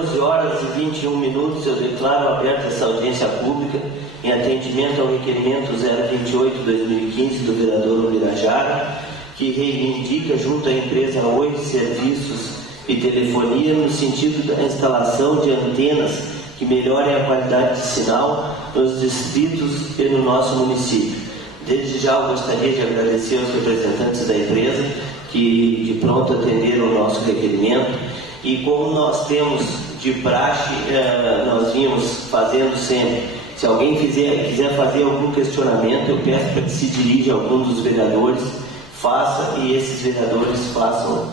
14h21 eu declaro aberta essa audiência pública em atendimento ao requerimento 028/2015 do vereador Ubirajara, que reivindica junto à empresa Oi Serviços e Telefonia no sentido da instalação de antenas que melhorem a qualidade de sinal nos distritos e no nosso município. Desde já eu gostaria de agradecer aos representantes da empresa que de pronto atenderam o nosso requerimento, e como nós temos de praxe, nós vimos fazendo sempre. Se alguém quiser fazer algum questionamento, eu peço para que se dirija a algum dos vereadores, faça, e esses vereadores façam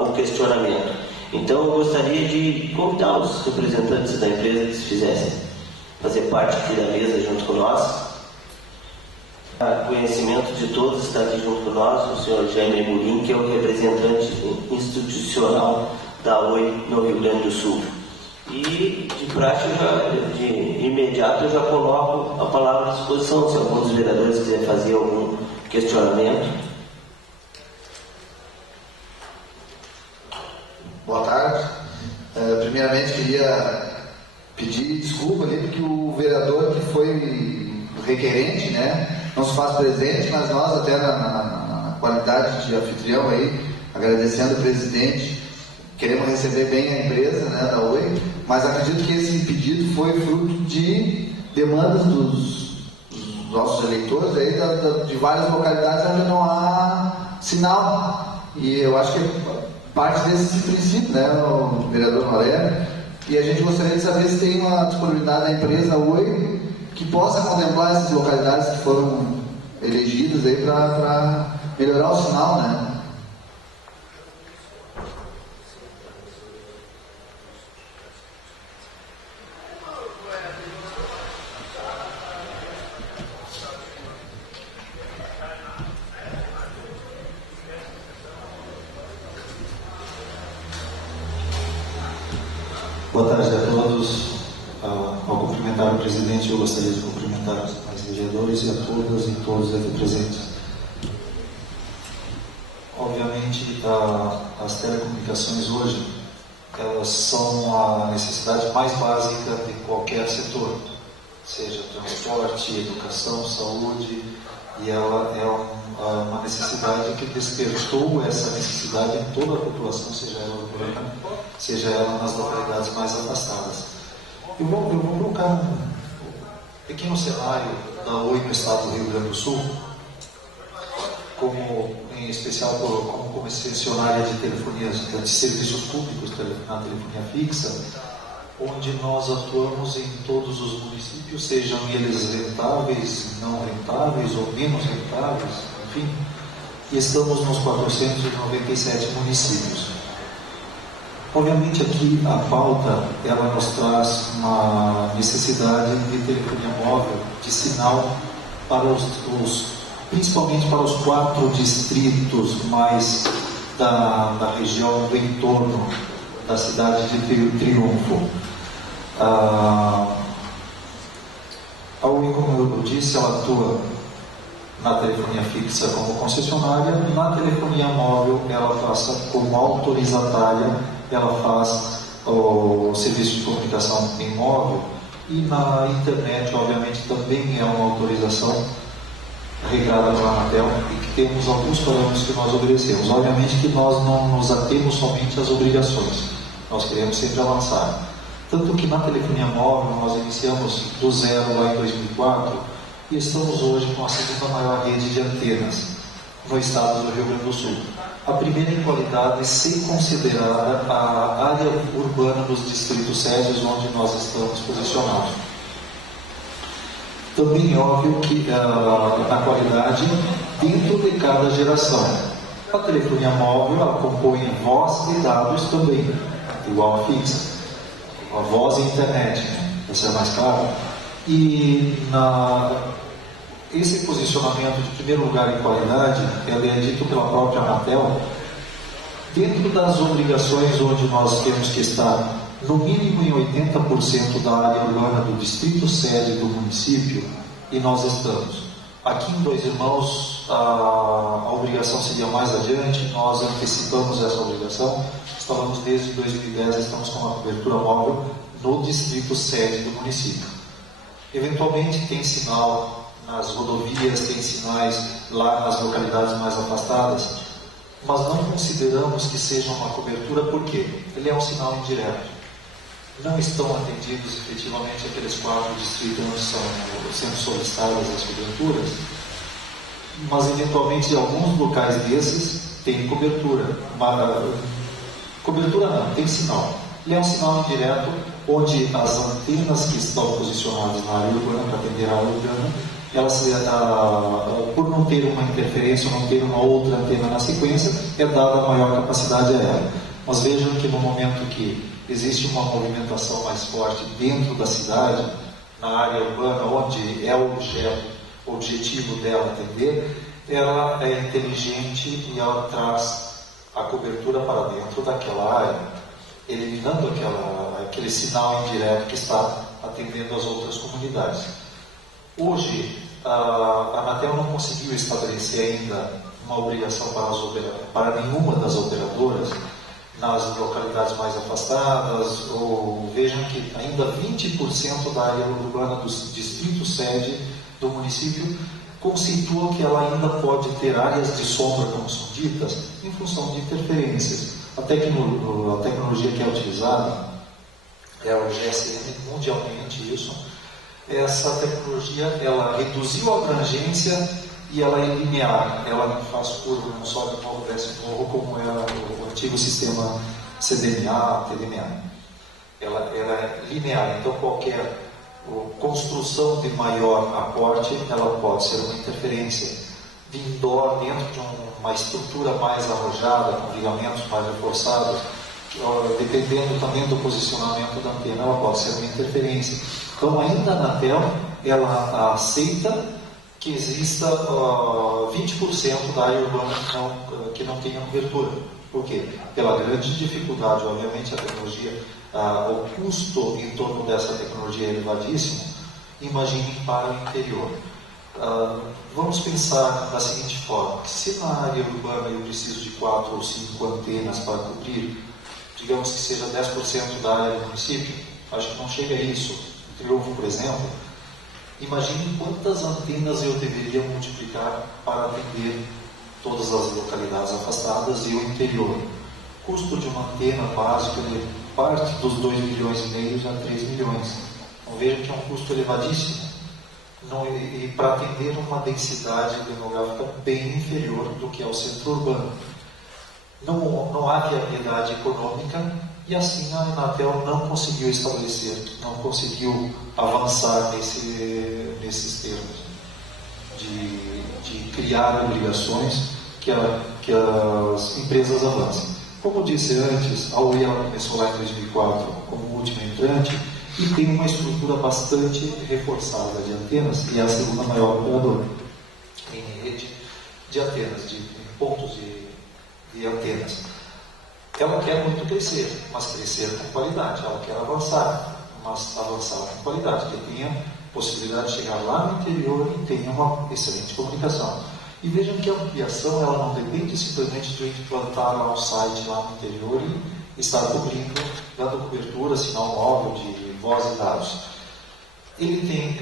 o questionamento. Então eu gostaria de convidar os representantes da empresa que se fizessem fazer parte aqui da mesa junto com nós. Conhecimento de todos está aqui junto com nós o senhor Jaime Murim, que é o representante institucional da Oi no Rio Grande do Sul. E de prática, de imediato, eu já coloco a palavra à disposição, se algum dos vereadores quiser fazer algum questionamento. Boa tarde. Primeiramente, queria pedir desculpa ali, porque o vereador que foi requerente, né, não se faz presente, mas nós, até na qualidade de anfitrião aí, agradecendo o presidente, queremos receber bem a empresa, né, da Oi, mas acredito que esse pedido foi fruto de demandas dos nossos eleitores aí, de várias localidades onde não há sinal. E eu acho que parte desse princípio, né, o vereador Valério, e a gente gostaria de saber se tem uma disponibilidade da empresa Oi que possa contemplar essas localidades que foram elegidas aí para melhorar o sinal, né? Boa tarde a todos. Ao cumprimentar o presidente, eu gostaria de cumprimentar os vereadores e a todas e todos aqui presentes. Obviamente, as telecomunicações hoje, elas são a necessidade mais básica de qualquer setor, seja transporte, educação, saúde, e ela é uma necessidade que despertou essa necessidade em toda a população, seja ela urbana, seja ela nas localidades mais afastadas. Eu vou colocar um pequeno cenário da Oi no estado do Rio Grande do Sul, em especial como concessionária de telefonias, de serviços públicos na telefonia fixa, onde nós atuamos em todos os municípios, sejam eles rentáveis, não rentáveis ou menos rentáveis, enfim, e estamos nos 497 municípios. Obviamente aqui a pauta, ela nos traz uma necessidade de telefonia móvel, de sinal para principalmente para os 4 distritos mais da região do entorno da cidade de Triunfo. A Oi, como eu disse, ela atua na telefonia fixa como concessionária, na telefonia móvel ela passa como autorizatária, ela faz o serviço de comunicação em móvel, e na internet, obviamente, também é uma autorização regrada pela Anatel, e que temos alguns parâmetros que nós obedecemos. Obviamente que nós não nos atemos somente às obrigações, nós queremos sempre avançar. Tanto que na telefonia móvel nós iniciamos do zero lá em 2004 e estamos hoje com a segunda maior rede de antenas no estado do Rio Grande do Sul. A primeira em qualidade, sem considerar a área urbana dos distritos sérios onde nós estamos posicionados. Também é óbvio que a qualidade dentro de cada geração. A telefonia móvel ela compõe voz e dados também, igual a fixa. A voz e a internet, essa é mais clara. E esse posicionamento de primeiro lugar em qualidade, ele é dito pela própria Anatel, dentro das obrigações onde nós temos que estar no mínimo em 80% da área urbana do distrito sede do município, e nós estamos. Aqui em Dois Irmãos, a obrigação seria mais adiante, nós antecipamos essa obrigação, estávamos desde 2010, estamos com uma cobertura móvel no distrito sede do município. Eventualmente tem sinal nas rodovias, tem sinais lá nas localidades mais afastadas, mas não consideramos que seja uma cobertura porque ele é um sinal indireto. Não estão atendidos efetivamente aqueles 4 distritos onde estão sendo solicitadas as coberturas, mas eventualmente em alguns locais desses tem cobertura. Cobertura não, tem sinal. Ele é um sinal indireto onde as antenas que estão posicionadas na área urbana para atender a área urbana, elas, por não ter uma interferência ou não ter uma outra antena na sequência, é dada maior capacidade a ela. Mas vejam que no momento que existe uma movimentação mais forte dentro da cidade, na área urbana, onde é o objetivo dela atender, ela é inteligente e ela traz a cobertura para dentro daquela área, eliminando aquele sinal indireto que está atendendo as outras comunidades. Hoje, a Anatel não conseguiu estabelecer ainda uma obrigação para nenhuma das operadoras nas localidades mais afastadas, ou vejam que ainda 20% da área urbana do distrito sede do município conceitua que ela ainda pode ter áreas de sombra, como são ditas, em função de interferências. A tecnologia que é utilizada é o GSM, mundialmente isso. Essa tecnologia, ela reduziu a abrangência e ela é linear, ela não faz curva, não sobe morro, desce morro, como era o antigo sistema CDMA, TDMA. Ela é linear, então qualquer construção de maior aporte, ela pode ser uma interferência. De indoor, dentro de uma estrutura mais arrojada, com ligamentos mais reforçados, dependendo também do posicionamento da antena, ela pode ser uma interferência. Então, ainda a Anatel, ela aceita que exista 20% da área urbana que não tenha cobertura. Por quê? Pela grande dificuldade, obviamente, a tecnologia, o custo em torno dessa tecnologia é elevadíssimo. Imaginem para o interior. Vamos pensar da seguinte forma: se na área urbana eu preciso de 4 ou 5 antenas para cobrir, digamos que seja 10% da área do município, acho que não chega a isso. Triunfo, por exemplo, imagine quantas antenas eu deveria multiplicar para atender todas as localidades afastadas e o interior. O custo de uma antena básica parte dos 2,5 milhões a 3 milhões. Então vejam que é um custo elevadíssimo. E para atender uma densidade demográfica bem inferior do que é o centro urbano. Não há viabilidade econômica e assim a Anatel não conseguiu estabelecer, não conseguiu avançar nesses termos de criar obrigações que as empresas avancem. Como eu disse antes, a Oi começou lá em 2004 como última entrante e tem uma estrutura bastante reforçada de antenas e é a segunda maior operadora em rede de antenas, em pontos de antenas. Ela quer muito crescer, mas crescer com qualidade. Ela quer avançar, mas avançar com qualidade, que tenha possibilidade de chegar lá no interior e tenha uma excelente comunicação. E vejam que a ampliação ela não depende simplesmente de implantar lá um site lá no interior e estar cobrindo, dando cobertura, sinal móvel de voz e dados. Ele tem,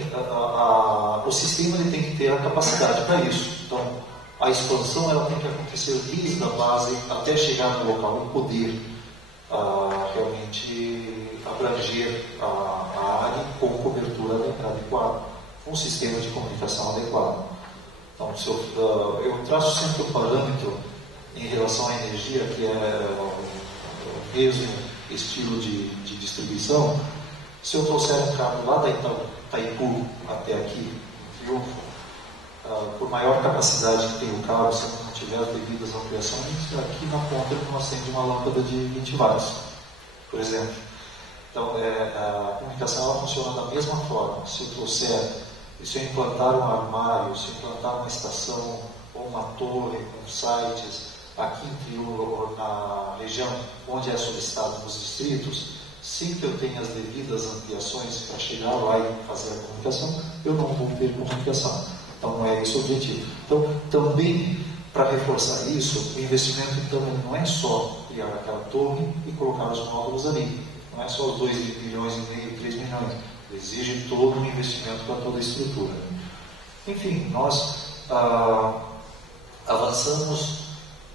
o sistema ele tem que ter a capacidade para isso. Então, a expansão ela tem que acontecer desde a base até chegar no local e poder realmente abranger a área com cobertura adequada, com um sistema de comunicação adequado. Então, eu traço sempre um parâmetro em relação à energia, que é o mesmo estilo de distribuição. Se eu trouxer um cabo lá da Itaipu até aqui, em Triunfo, por maior capacidade que tem o cabo, se não tiver as devidas ampliações, aqui na ponta ele não acende uma lâmpada de 20 watts, por exemplo. Então, a comunicação ela funciona da mesma forma. Se eu implantar um armário, se eu implantar uma estação ou uma torre com sites aqui em Triunfo, na região onde é solicitado nos distritos, sem que eu tenha as devidas ampliações para chegar lá e fazer a comunicação, eu não vou ter comunicação. Então não é esse o objetivo. Então também, para reforçar isso, o investimento então não é só criar aquela torre e colocar os módulos ali. Não é só os 2,5 milhões, 3 milhões. Exige todo um investimento para toda a estrutura. Enfim, nós avançamos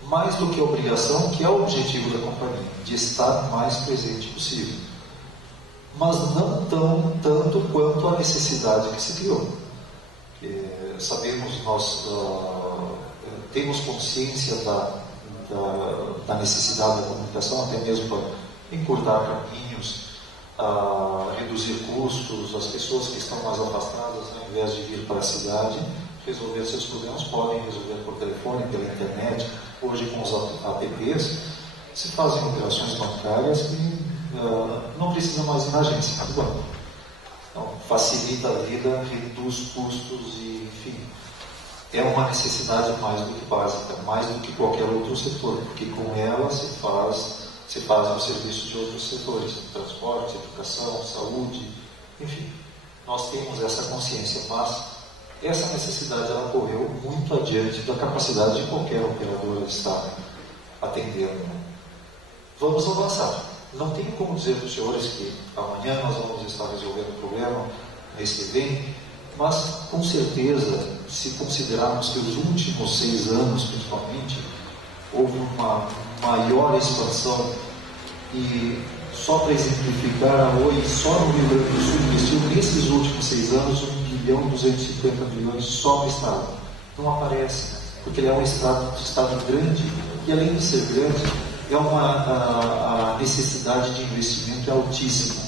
mais do que a obrigação, que é o objetivo da companhia, de estar mais presente possível. Mas não tanto quanto a necessidade que se criou. Sabemos, nós temos consciência da necessidade da comunicação, até mesmo para encurtar caminhos, reduzir custos, as pessoas que estão mais afastadas, ao invés de vir para a cidade, resolver seus problemas, podem resolver por telefone, pela internet. Hoje, com os apps, se fazem operações bancárias que não precisam mais ir na agência do banco. Então, facilita a vida, reduz custos e, enfim, é uma necessidade mais do que básica, mais do que qualquer outro setor, porque com ela se fazem os serviços de outros setores, transporte, educação, saúde, enfim. Nós temos essa consciência, mas essa necessidade ela correu muito adiante da capacidade de qualquer operadora estar atendendo. Vamos avançar. Não tenho como dizer para os senhores que amanhã nós vamos estar resolvendo o problema, mês que vem, mas com certeza, se considerarmos que os últimos 6 anos, principalmente, houve uma maior expansão e só para exemplificar, a Oi, só no Rio Grande do Sul, investiu nesses últimos 6 anos 1.250 milhões só no Estado. Não aparece, porque ele é um estado grande e, além de ser grande, a necessidade de investimento é altíssima.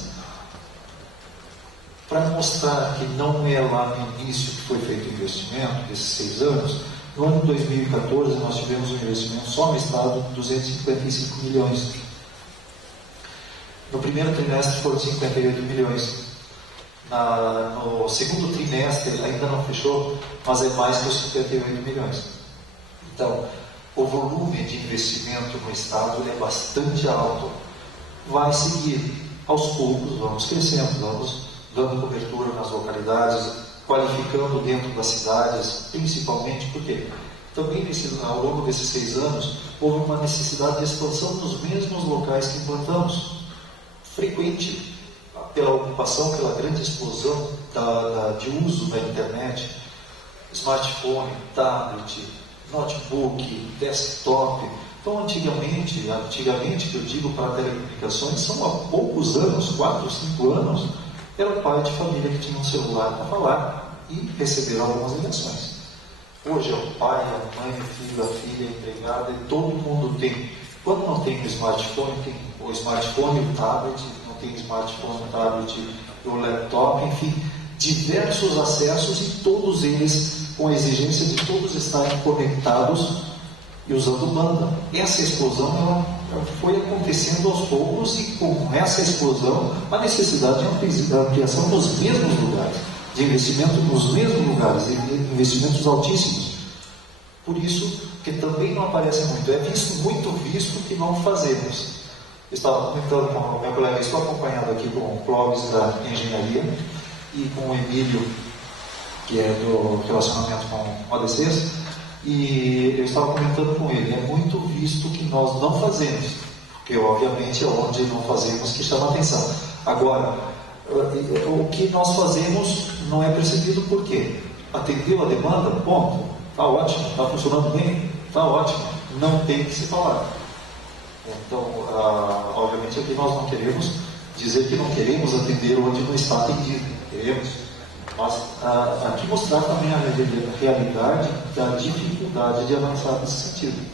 Para mostrar que não é lá no início que foi feito o investimento, desses 6 anos, no ano de 2014 nós tivemos um investimento só no Estado de 255 milhões. No primeiro trimestre foram 58 milhões. No segundo trimestre ainda não fechou, mas é mais que os 58 milhões. Então, o volume de investimento no Estado é bastante alto. Vai seguir. Aos poucos, vamos crescendo, vamos dando cobertura nas localidades, qualificando dentro das cidades, principalmente porque também ao longo desses 6 anos houve uma necessidade de expansão nos mesmos locais que implantamos. Frequente, pela ocupação, pela grande explosão de uso da internet, smartphone, tablet, notebook, desktop. Então, antigamente que eu digo para telecomunicações, são há poucos anos, 4, 5 anos, era o pai de família que tinha um celular para falar e receber algumas ligações. Hoje é o pai, a mãe, o filho, a filha, a empregada, e todo mundo tem. Quando não tem o smartphone, tem o smartphone e o tablet, não tem smartphone, o tablet e o laptop, enfim, diversos acessos e todos eles com a exigência de todos estarem conectados e usando banda. Essa explosão ela foi acontecendo aos poucos e com essa explosão a necessidade de ampliação nos mesmos lugares, de investimento nos mesmos lugares, de investimentos altíssimos. Por isso que também não aparece muito, é muito visto que não fazemos. Estava comentando com o meu colega, estou acompanhado aqui com o Clóvis da Engenharia e com o Emílio, que é do relacionamento com ADCs, e eu estava comentando com ele, é muito visto que nós não fazemos, porque obviamente é onde não fazemos que chama a atenção. Agora, o que nós fazemos não é percebido por quê? Atendeu a demanda? Ponto. Está ótimo. Está funcionando bem? Está ótimo. Não tem que se falar. Então, obviamente aqui nós não queremos dizer que não queremos atender onde não está atendido. Queremos. Mas aqui mostrar também a realidade da dificuldade de avançar nesse sentido.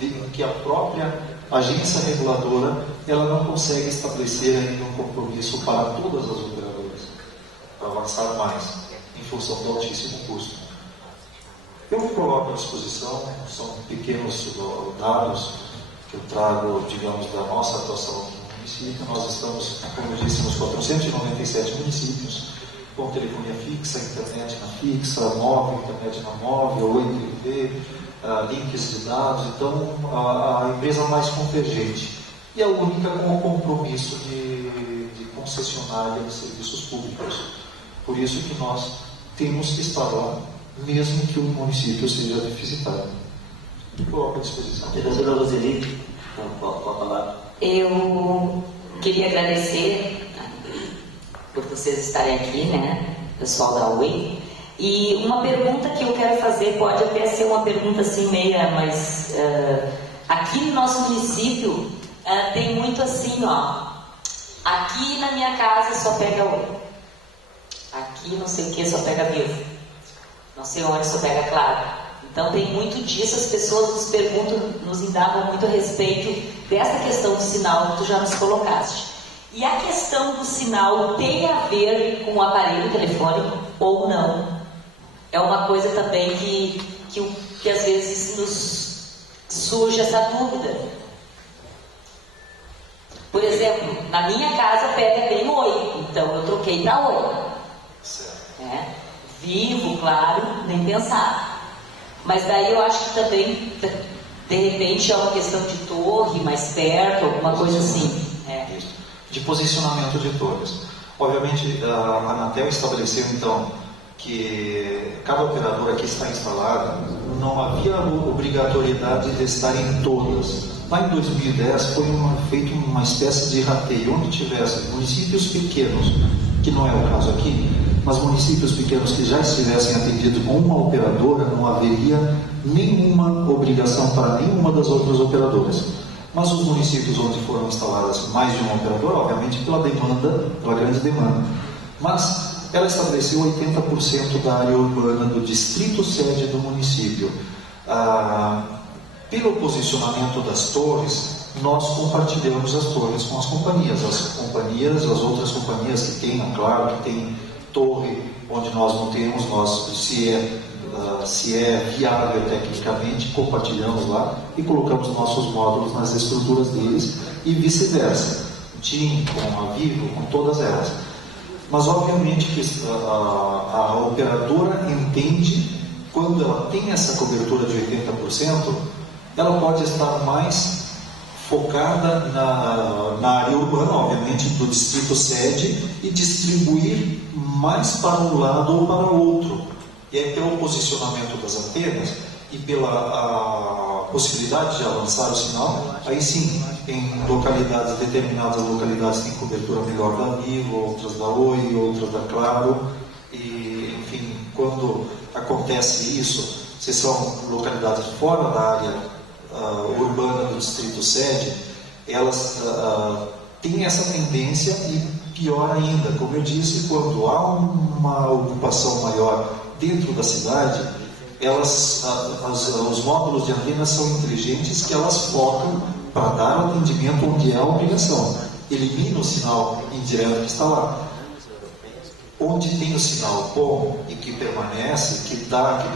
De que a própria agência reguladora ela não consegue estabelecer ainda um compromisso para todas as operadoras, para avançar mais, em função do altíssimo custo. Eu me coloco à disposição, são pequenos dados que eu trago, digamos, da nossa atuação aqui no município. Nós estamos, como eu disse, nos 497 municípios, com telefonia fixa, internet na fixa, móvel, internet na móvel, Oi TV, links de dados. Então, a empresa mais convergente e a única com o compromisso de concessionária de serviços públicos. Por isso que nós temos que estar lá mesmo que o município seja deficitário. Coloco à disposição. Vereadora Roseli, pode falar. Eu queria agradecer por vocês estarem aqui, né, pessoal da UI. E uma pergunta que eu quero fazer, pode até ser uma pergunta assim meia, mas aqui no nosso município tem muito assim, ó. Aqui na minha casa só pega Oi. Aqui não sei o que só pega Vivo. Não sei onde só pega Claro. Então tem muito disso, as pessoas nos perguntam, nos indagam muito a respeito dessa questão do sinal que tu já nos colocaste. E a questão do sinal tem a ver com o aparelho telefônico ou não? É uma coisa também que às vezes nos surge essa dúvida. Por exemplo, na minha casa pega bem Oi, então eu troquei para Oi. Vivo, Claro, nem pensar. Mas daí eu acho que também, de repente, é uma questão de torre mais perto, alguma coisa assim. De posicionamento de torres. Obviamente, a Anatel estabeleceu, então, que cada operadora que está instalada não havia obrigatoriedade de estar em todas. Lá em 2010 foi feito uma espécie de rateio, onde tivesse municípios pequenos, que não é o caso aqui, mas municípios pequenos que já estivessem atendidos com uma operadora, não haveria nenhuma obrigação para nenhuma das outras operadoras. Mas os municípios onde foram instaladas mais de uma operadora, obviamente pela grande demanda, mas ela estabeleceu 80% da área urbana do distrito sede do município. Pelo posicionamento das torres, nós compartilhamos as torres com as companhias. As outras companhias que têm, claro, que tem torre onde nós não temos, se é viável tecnicamente, compartilhamos lá e colocamos nossos módulos nas estruturas deles e vice-versa. TIM, com a Vivo, com todas elas. Mas obviamente que a operadora entende, quando ela tem essa cobertura de 80%, ela pode estar mais focada na área urbana, obviamente, do distrito sede e distribuir mais para um lado ou para o outro. E aí, pelo posicionamento das antenas e pela possibilidade de avançar o sinal, aí sim, em determinadas localidades tem cobertura melhor da Vivo, outras da Oi, outras da Claro, e enfim, quando acontece isso, se são localidades fora da área urbana do distrito sede, elas têm essa tendência e pior ainda, como eu disse, quando há uma ocupação maior dentro da cidade, os módulos de antena são inteligentes que elas focam para dar o atendimento onde é a obrigação. Elimina o sinal indireto que está lá. Onde tem o sinal bom e que permanece, que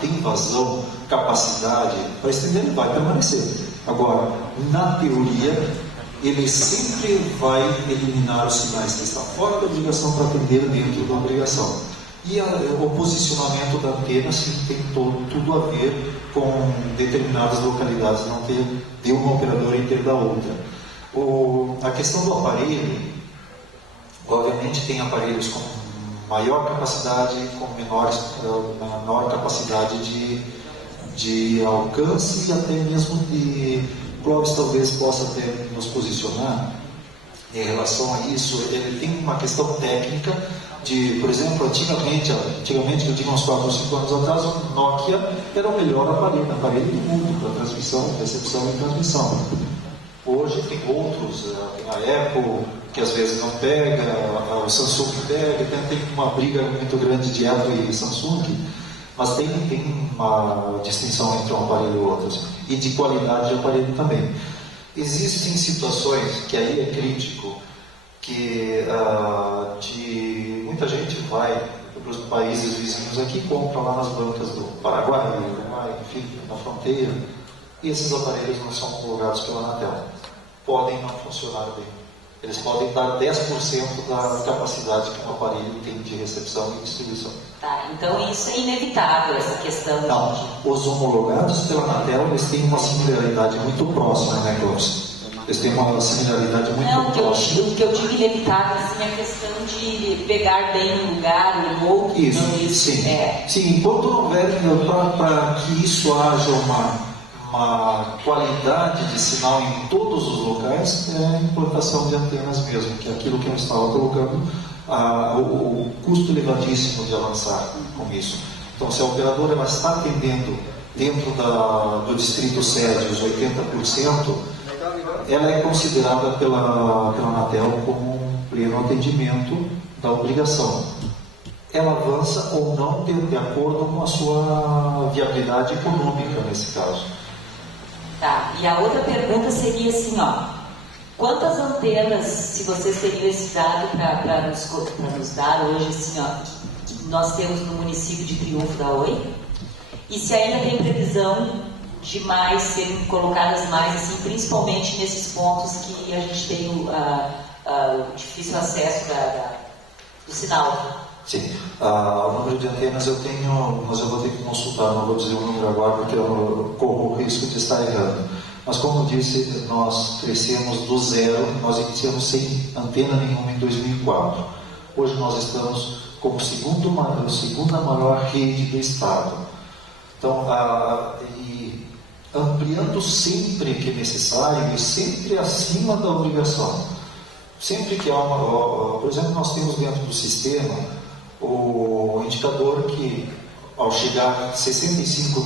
tem vazão, capacidade para estender, ele vai permanecer. Agora, na teoria, ele sempre vai eliminar os sinais que estão fora da obrigação para atender dentro da obrigação. E o posicionamento da antena sim, tem tudo a ver com determinadas localidades não ter de uma operadora e ter da outra. A questão do aparelho, obviamente tem aparelhos com maior capacidade, com menor capacidade de alcance e até mesmo de... Clóvis talvez possa até nos posicionar em relação a isso. Ele tem uma questão técnica de, por exemplo, antigamente, eu digo uns 4 ou 5 anos atrás, o Nokia era o melhor aparelho do mundo para transmissão, recepção e transmissão. Hoje tem outros, tem a Apple, que às vezes não pega, o Samsung pega, tem uma briga muito grande de Apple e Samsung, mas tem uma distinção entre um aparelho e outro, e de qualidade de aparelho também. Existem situações que aí é crítico, que muita gente vai para os países vizinhos aqui e compra lá nas bancas do Paraguai, Uruguai, enfim, na fronteira, e esses aparelhos não são homologados pela Anatel. Podem não funcionar bem. Eles podem dar 10% da capacidade que um aparelho tem de recepção e distribuição. Tá, então isso é inevitável, essa questão de... Não, os homologados pela Anatel, eles têm uma similaridade muito próxima, né, Clóvis? Eles têm uma similaridade muito Não, próxima. o que eu digo inevitável, assim, é a questão de pegar bem um lugar, um outro. Isso, não, sim. É. Sim, enquanto não houver, para que isso haja uma qualidade de sinal em todos os locais, é a implantação de antenas mesmo, que é aquilo que eu estava colocando, o custo elevadíssimo de avançar com isso. Então, se a operadora ela está atendendo dentro do distrito sede os 80%, ela é considerada pela Anatel como um pleno atendimento da obrigação. Ela avança ou não de acordo com a sua viabilidade econômica nesse caso. Tá, e a outra pergunta seria assim, ó, quantas antenas, se vocês teriam esse dado para nos dar hoje, assim, ó, que nós temos no município de Triunfo da Oi, e se ainda tem previsão de mais serem colocadas mais, assim, principalmente nesses pontos que a gente tem o difícil acesso do sinal. Sim, o número de antenas eu tenho, mas eu vou ter que consultar, não vou dizer o número agora porque eu corro o risco de estar errando. Mas como eu disse, nós crescemos do zero, nós iniciamos sem antena nenhuma em 2004. Hoje nós estamos como segunda maior rede do estado. Então, e ampliando sempre que é necessário e sempre acima da obrigação. Sempre que há por exemplo, nós temos dentro do sistema o indicador que, ao chegar a 65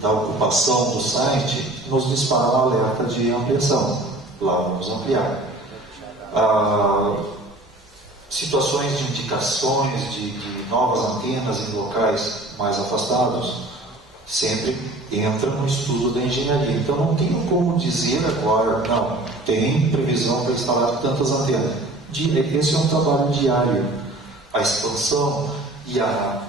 da ocupação do site, nos dispara um alerta de ampliação. Lá vamos ampliar. Situações de indicações de novas antenas em locais mais afastados, sempre entra no estudo da engenharia. Então não tenho como dizer agora, não, tem previsão para instalar tantas antenas. Esse é um trabalho diário. A expansão e a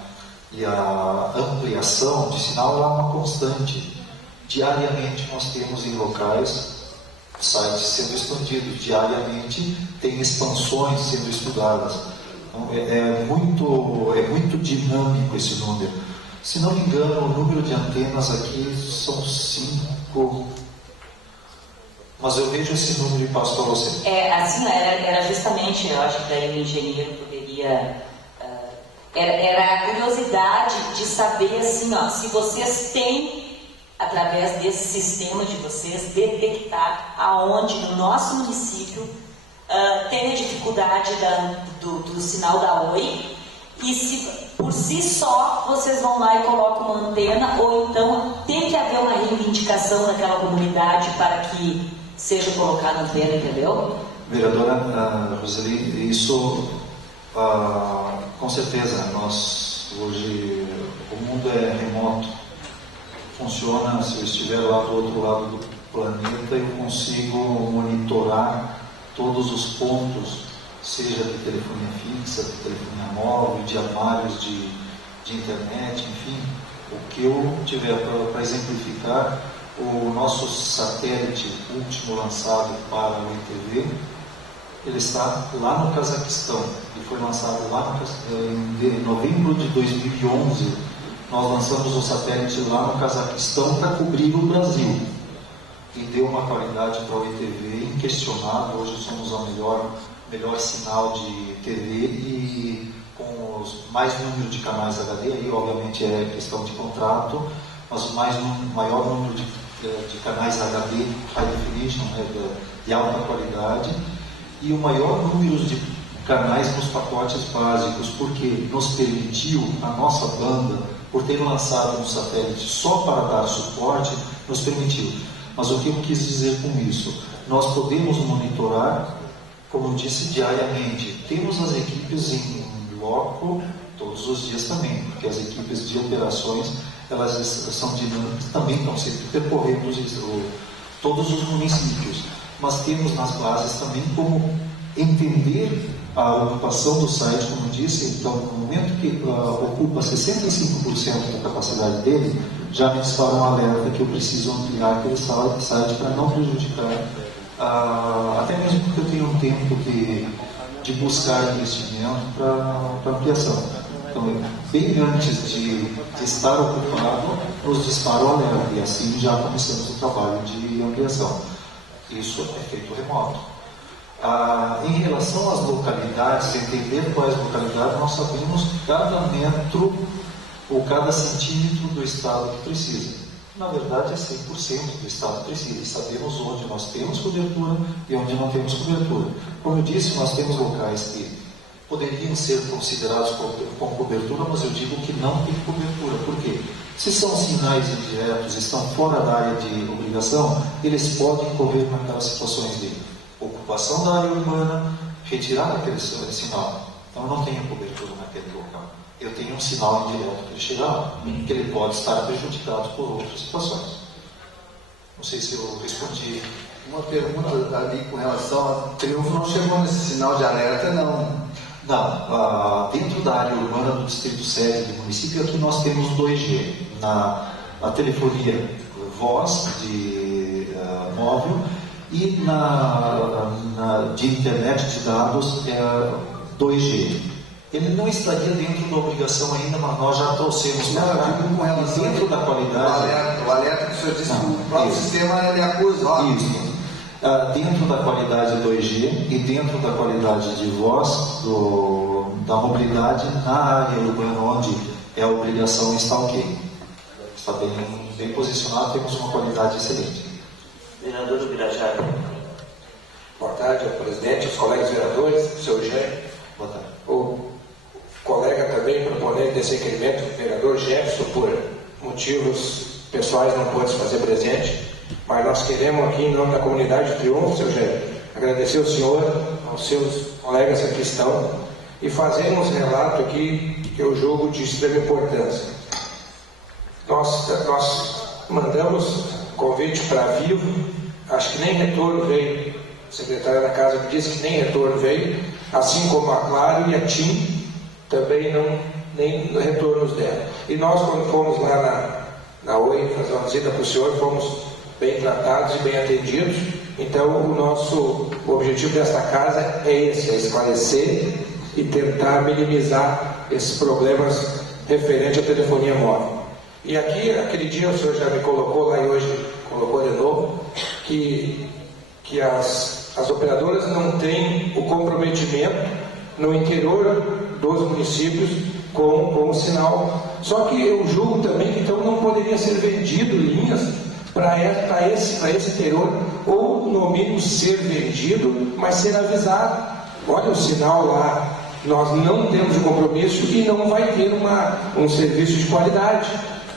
ampliação de sinal é uma constante. Diariamente nós temos em locais sites sendo expandidos, diariamente tem expansões sendo estudadas. Então, é muito dinâmico esse número. Se não me engano, o número de antenas aqui são 5, mas eu vejo esse número e passo para você. Assim, era justamente, eu acho que daí o engenheiro poderia... Era a curiosidade de saber, assim, ó, se vocês têm, através desse sistema de vocês, detectar aonde no nosso município tem a dificuldade do sinal da Oi, e se por si só vocês vão lá e colocam uma antena, ou então tem que haver uma reivindicação naquela comunidade para que seja colocada a antena, entendeu? Vereadora Roseli, isso com certeza, nós hoje, o mundo é remoto, funciona, se eu estiver lá do outro lado do planeta, eu consigo monitorar todos os pontos, seja de telefonia fixa, de telefonia móvel, de armários de internet, enfim, o que eu tiver para exemplificar, o nosso satélite último lançado para o ITV, ele está lá no Cazaquistão, e foi lançado lá em novembro de 2011, nós lançamos o satélite lá no Cazaquistão para cobrir o Brasil, e deu uma qualidade para o ITV inquestionável. Hoje somos o melhor sinal de TV e com mais número de canais HD, aí obviamente é questão de contrato, mas o maior número de canais HD, High Definition, de alta qualidade, e o maior número de canais nos pacotes básicos, porque nos permitiu, a nossa banda, por ter lançado um satélite só para dar suporte, nos permitiu. Mas o que eu quis dizer com isso? Nós podemos monitorar, como eu disse, diariamente. Temos as equipes em loco todos os dias também, porque as equipes de operações, elas são dinâmicas, também estão sempre percorrendo todos os municípios. Mas temos nas bases também como entender a ocupação do site, como eu disse. Então, no momento que ocupa 65% da capacidade dele, já me dispara um alerta que eu preciso ampliar aquele site para não prejudicar, até mesmo porque eu tenho um tempo de buscar investimento para ampliação. Então, bem antes de estar ocupado, nos dispara o alerta e assim já começamos o trabalho de ampliação. Isso é feito remoto. Em relação às localidades, entender quais localidades, nós sabemos cada metro ou cada centímetro do estado que precisa. Na verdade, é 100% do estado precisa. Sabemos onde nós temos cobertura e onde não temos cobertura. Como eu disse, nós temos locais que poderiam ser considerados com cobertura, mas eu digo que não tem cobertura. Por quê? Se são sinais indiretos, estão fora da área de obrigação, eles podem correr naquelas situações de ocupação da área urbana, retirar aquele sinal. Então, eu não tenho cobertura naquele local. Eu tenho um sinal indireto que ele chega lá, que ele pode estar prejudicado por outras situações. Não sei se eu respondi. Uma pergunta ali com relação a Triunfo, não chegou nesse sinal de alerta, não? Não, dentro da área urbana do distrito sede do município, aqui nós temos 2G, na telefonia voz de móvel e de internet de dados 2G. Ele não estaria dentro da obrigação ainda, mas nós já trouxemos para cá. Com relação dentro da qualidade. O alerta que o senhor disse que o próprio sistema ele acusa. Isso. Dentro da qualidade 2G e dentro da qualidade de voz da mobilidade na área urbana onde é a obrigação está ok. Está bem posicionado, temos uma qualidade excelente. Vereador do Birajara. Boa tarde ao presidente, aos colegas vereadores, ao seu Gê. Boa tarde. O colega também proponente desse requerimento, o vereador Jefferson, por motivos pessoais não pôde se fazer presente. Mas nós queremos aqui, em nome da comunidade de Triunfo, seu Gê, agradecer ao senhor, aos seus colegas que aqui estão, e fazer um relato aqui que eu julgo de extrema importância. Nós mandamos convite para Vivo, acho que nem retorno veio. A secretária da casa disse que nem retorno veio, assim como a Claro e a TIM também nem retornos deram. E nós, quando fomos lá na Oi, fazer uma visita para o senhor, fomos bem tratados e bem atendidos. Então, o objetivo desta casa é esse, é esclarecer e tentar minimizar esses problemas referentes à telefonia móvel. E aqui, aquele dia, o senhor já me colocou lá e hoje colocou de novo, que as operadoras não têm o comprometimento no interior dos municípios com o sinal. Só que eu julgo também que então não poderia ser vendido linhas para esse interior, ou no mínimo ser vendido, mas ser avisado. Olha o sinal lá, nós não temos o compromisso e não vai ter um serviço de qualidade.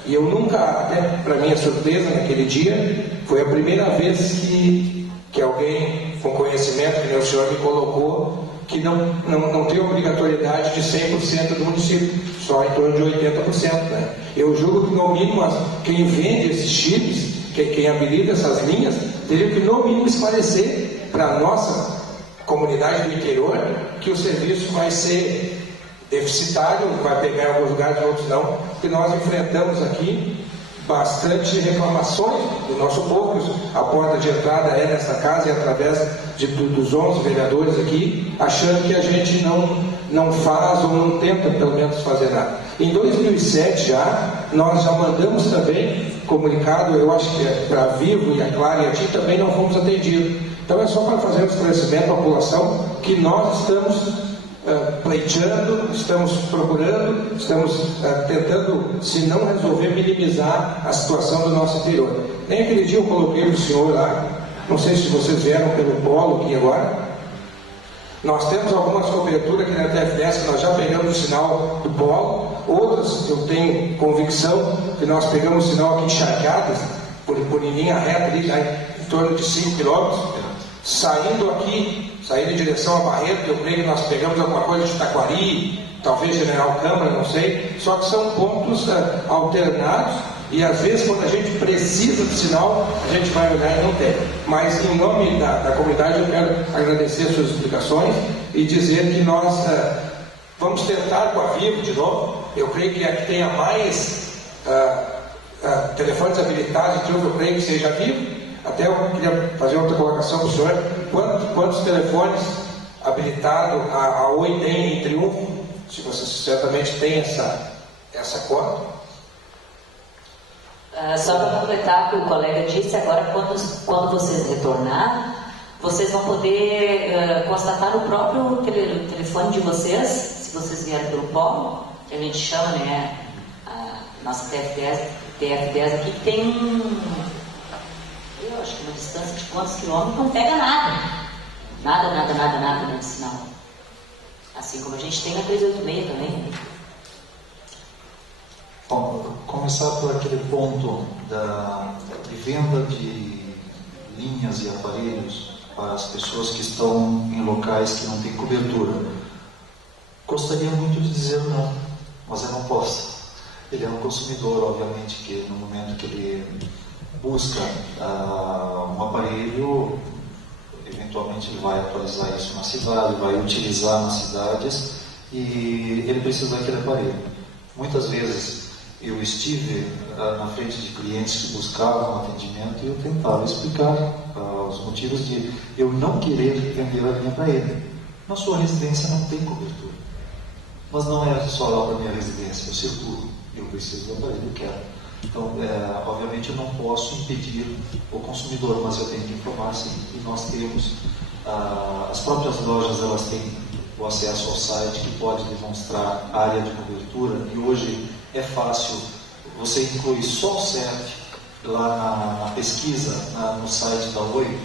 E eu nunca, até para minha surpresa naquele dia, foi a primeira vez que alguém com conhecimento, que o senhor me colocou, que não tem obrigatoriedade de 100% do município, só em torno de 80%. Né? Eu julgo que no mínimo quem vende esses chips, quem habilita essas linhas, teria que no mínimo esclarecer para a nossa comunidade do interior que o serviço vai ser deficitário, vai pegar em alguns lugares, outros não, porque nós enfrentamos aqui bastante reclamações do nosso povo. A porta de entrada é nessa casa e através dos 11 vereadores aqui, achando que a gente não faz ou não tenta pelo menos fazer nada. Em 2007 nós já mandamos também comunicado, eu acho que para a Vivo e a Claro e a TIM também não fomos atendidos. Então é só para fazer um esclarecimento à população que nós estamos pleiteando, estamos procurando, estamos tentando, se não resolver, minimizar a situação do nosso interior. Nem aquele dia eu coloquei o senhor lá, não sei se vocês vieram pelo polo aqui agora. Nós temos algumas coberturas aqui na TFS, nós já pegamos o sinal do polo, outras eu tenho convicção que nós pegamos o sinal aqui de Charqueadas, por em linha reta ali, já em torno de 5 quilômetros, saindo em direção a Barreto, eu creio que nós pegamos alguma coisa de Taquari, talvez General Câmara, não sei, só que são pontos alternados, e às vezes quando a gente precisa do sinal, a gente vai olhar e não tem. Mas em nome da comunidade eu quero agradecer as suas explicações e dizer que nós vamos tentar com a Vivo de novo. Eu creio que a que tenha mais telefones habilitados, eu creio que seja a Vivo. Até eu queria fazer outra colocação para o senhor. Quantos telefones habilitados a Oi tem em Triunfo? se você certamente tem essa cota. Só para completar o que o colega disse, agora quando vocês retornar, vocês vão poder constatar no próprio telefone de vocês, se vocês vierem pelo polo, que a gente chama, né, a nossa TF10 aqui, que tem eu acho que uma distância de quantos quilômetros não pega nada. Nada de sinal. Assim como a gente tem na 386 também, né? Bom, começar por aquele ponto de venda de linhas e aparelhos para as pessoas que estão em locais que não têm cobertura. Gostaria muito de dizer não, mas eu não posso. Ele é um consumidor, obviamente, que no momento que ele busca um aparelho, eventualmente ele vai atualizar isso na cidade, vai utilizar nas cidades e ele precisa daquele aparelho. Muitas vezes eu estive na frente de clientes que buscavam atendimento e eu tentava explicar os motivos de eu não querer vender a linha para ele. Na sua residência não tem cobertura. Mas não é só lá para a minha residência, eu circulo, eu preciso do aparelho, eu quero. Então, obviamente eu não posso impedir o consumidor, mas eu tenho que informar sim. E nós temos, as próprias lojas, elas têm o acesso ao site que pode demonstrar a área de cobertura e hoje é fácil, você inclui só o CERT lá na pesquisa, no site da Oi,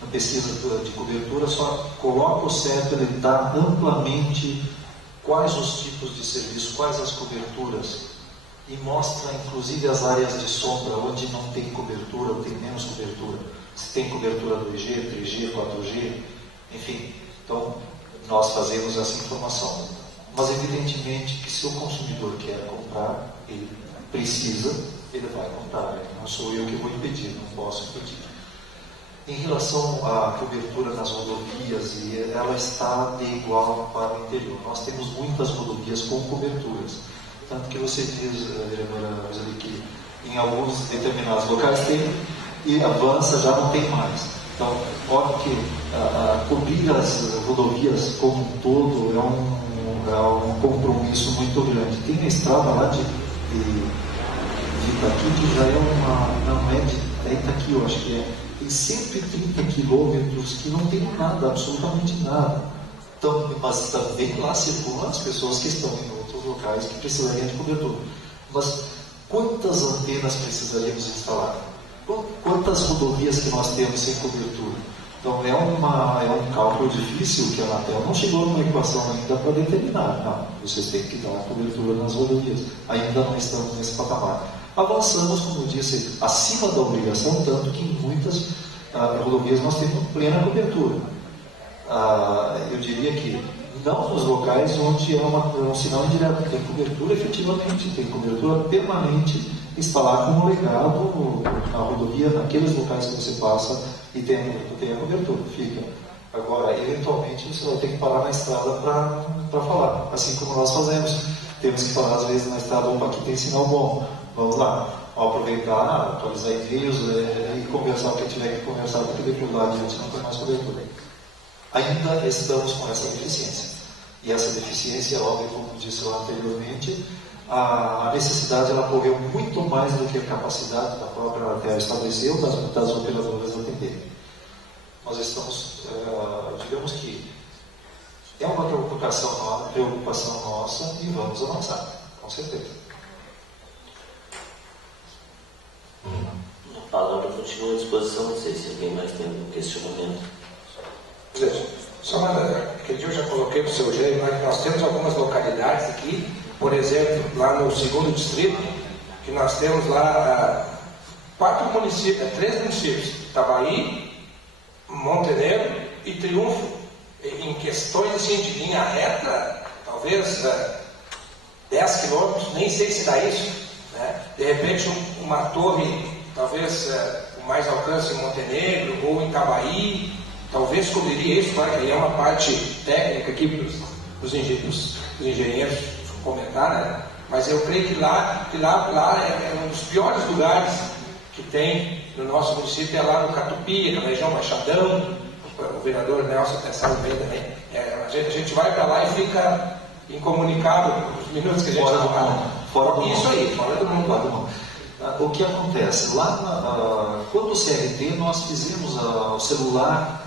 na pesquisa de cobertura, só coloca o CERT, ele dá amplamente quais os tipos de serviço, quais as coberturas e mostra inclusive as áreas de sombra onde não tem cobertura ou tem menos cobertura, se tem cobertura 2G, 3G, 4G, enfim. Então, nós fazemos essa informação. Mas evidentemente que se o consumidor quer comprar, ele precisa, ele vai comprar. Não sou eu que vou impedir, não posso impedir. Em relação à cobertura nas rodovias, ela está de igual para o interior. Nós temos muitas rodovias com coberturas. Tanto que você diz, vereadora Roseli, que em alguns determinados locais tem e avança, já não tem mais. Então, óbvio que cobrir as rodovias como um todo é um compromisso muito grande. Tem a estrada lá de Itaqui, que já não é de Itaqui, eu acho que tem 130 quilômetros que não tem nada, absolutamente nada. Então, mas também lá circulam as pessoas que estão em outros locais que precisariam de cobertura. Mas quantas antenas precisaríamos instalar? Quantas rodovias que nós temos sem cobertura? Então é um cálculo difícil que a Anatel não chegou numa equação ainda para determinar. Não, vocês têm que dar cobertura nas rodovias. Ainda não estamos nesse patamar. Avançamos, como eu disse, acima da obrigação, tanto que em muitas rodovias nós temos plena cobertura. Eu diria que não nos locais onde é um sinal indireto, tem cobertura efetivamente, tem cobertura permanente instalar como legado na rodovia, naqueles locais que você passa e tem a cobertura, fica. Agora, eventualmente, você vai ter que parar na estrada para falar, assim como nós fazemos. Temos que parar, às vezes, na estrada, opa, aqui tem sinal bom, vamos lá. Ao aproveitar, atualizar e-mails e conversar o que tiver que conversar, porque depois lá adiante não tem mais cobertura. Ainda estamos com essa deficiência. E essa deficiência, óbvio, como disse lá anteriormente, a necessidade ela correu muito mais do que a capacidade da própria Anatel estabeleceu das operadoras atenderem. Nós estamos, digamos que é uma preocupação nossa e vamos avançar, com certeza. A palavra continua à disposição, não sei se alguém mais tem algum questionamento. Só aquele dia eu já coloquei para o seu Jair, mas nós temos algumas localidades aqui, por exemplo, lá no 2º distrito, que nós temos lá 3 municípios, Itabaí, Montenegro e Triunfo, em questões assim, de linha reta, talvez 10 quilômetros, nem sei se dá isso, né? De repente uma torre, talvez com mais alcance em Montenegro ou em Itabaí, talvez cobriria isso, claro que é uma parte técnica aqui para os engenheiros comentar, né? Mas eu creio que lá é um dos piores lugares que tem no nosso município, é lá no Catupi, na região Machadão, o vereador Nelson até sabe bem também. A gente vai para lá e fica incomunicável, os minutos que a gente Fora está do falando. mundo. Fora do Isso mundo. aí, fora do mundo. Fora do mundo. O que acontece? Quando o CRT, nós fizemos o celular,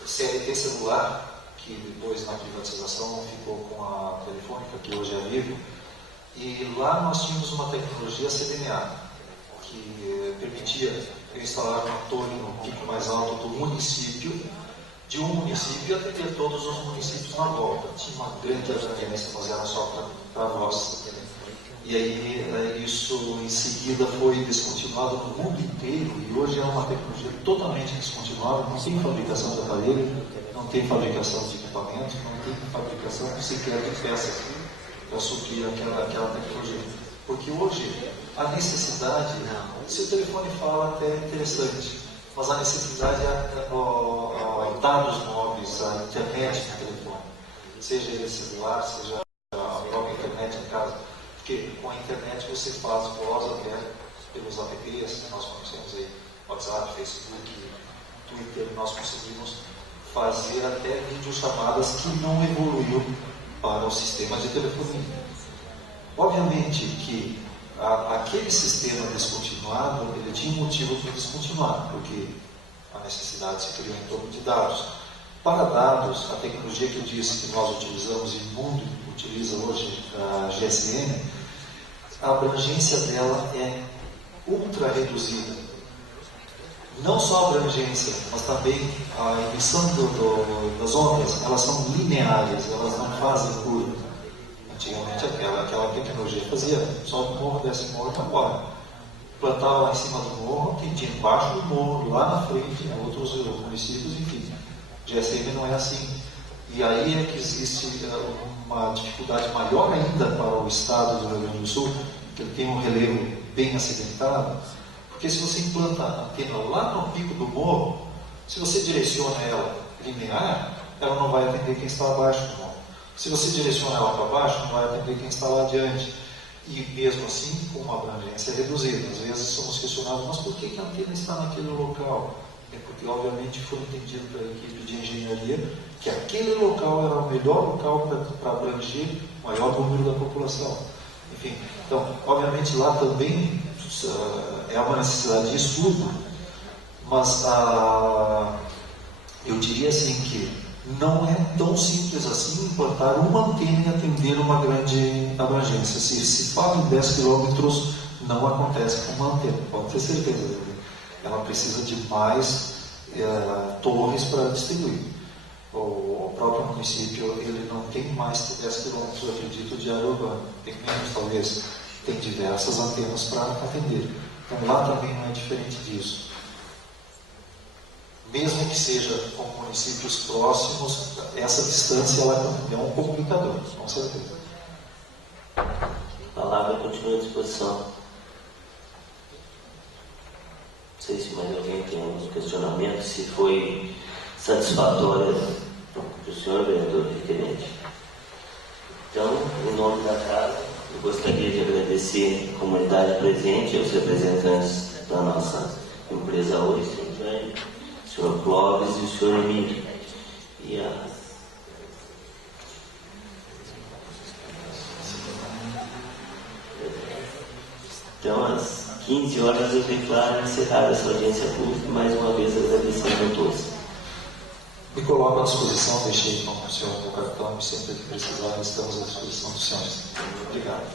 o CRT celular, que depois na privatização não ficou com a Telefônica, que hoje é a Vivo, e lá nós tínhamos uma tecnologia CDMA, que permitia eu instalar uma torre no pico mais alto do município, de um município e atender todos os municípios na volta. Tinha uma grande abrangência, mas era só para voz. E aí isso em seguida foi descontinuado no mundo inteiro e hoje é uma tecnologia totalmente descontinuada, não tem fabricação de aparelho, não tem fabricação de equipamento, não tem fabricação sequer de peças para suprir aquela tecnologia. Porque hoje a necessidade, se o telefone fala até é interessante, mas a necessidade é dados móveis, a internet no telefone, seja ele celular, seja a própria internet em casa. Porque com a internet você faz voz até pelos apps, nós conhecemos aí WhatsApp, Facebook, Twitter, nós conseguimos fazer até videochamadas que não evoluiu para o sistema de telefonia. Obviamente que aquele sistema descontinuado, ele tinha um motivo para descontinuar, porque a necessidade se criou em torno de dados. Para dados, a tecnologia que eu disse que nós utilizamos e o mundo utiliza hoje, a GSM, a abrangência dela é ultra reduzida. Não só a abrangência, mas também a emissão das ondas, elas são lineares, elas não fazem curva. Antigamente aquela tecnologia fazia, sobe o morro, desce o morro e vai embora. Plantava lá em cima do morro, atendia embaixo do morro, lá na frente, em outros municípios, enfim. GSM não é assim. E aí é que existe uma dificuldade maior ainda para o estado do Rio Grande do Sul, que ele tem um relevo bem acidentado, porque se você implanta a antena lá no pico do morro, se você direciona ela linear, ela não vai atender quem está abaixo do morro. Se você direciona ela para baixo, não vai atender quem está lá adiante. E mesmo assim, com uma abrangência reduzida. Às vezes somos questionados, mas por que a antena está naquele local? É porque, obviamente, foi entendido pela equipe de engenharia que aquele local era o melhor local para abranger o maior número da população. Enfim, então, obviamente, lá também é uma necessidade de estudo, mas eu diria assim que não é tão simples assim implantar uma antena e atender uma grande abrangência. Se fala em 10 quilômetros, não acontece com uma antena, pode ter certeza. Ela precisa de mais torres para distribuir. O próprio município ele não tem mais que 10 quilômetros, eu acredito, de área urbana. Tem menos, talvez. Tem diversas antenas para atender. Então lá também não é diferente disso. Mesmo que seja com municípios próximos, essa distância ela é um complicador, com certeza. A palavra continua à disposição. Não sei se mais alguém tem alguns questionamentos, se foi satisfatória para o senhor, vereador requerente. Então, em nome da casa, eu gostaria de agradecer a comunidade presente, aos representantes da nossa empresa hoje, senhor Jânio, o senhor Clóvis e o senhor Emílio. Então, às 15 horas eu declaro encerrada essa audiência pública, mais uma vez agradecendo a todos. Me coloco à disposição, deixei com o senhor meu cartão, sempre que precisar, estamos à disposição dos senhores. Obrigado.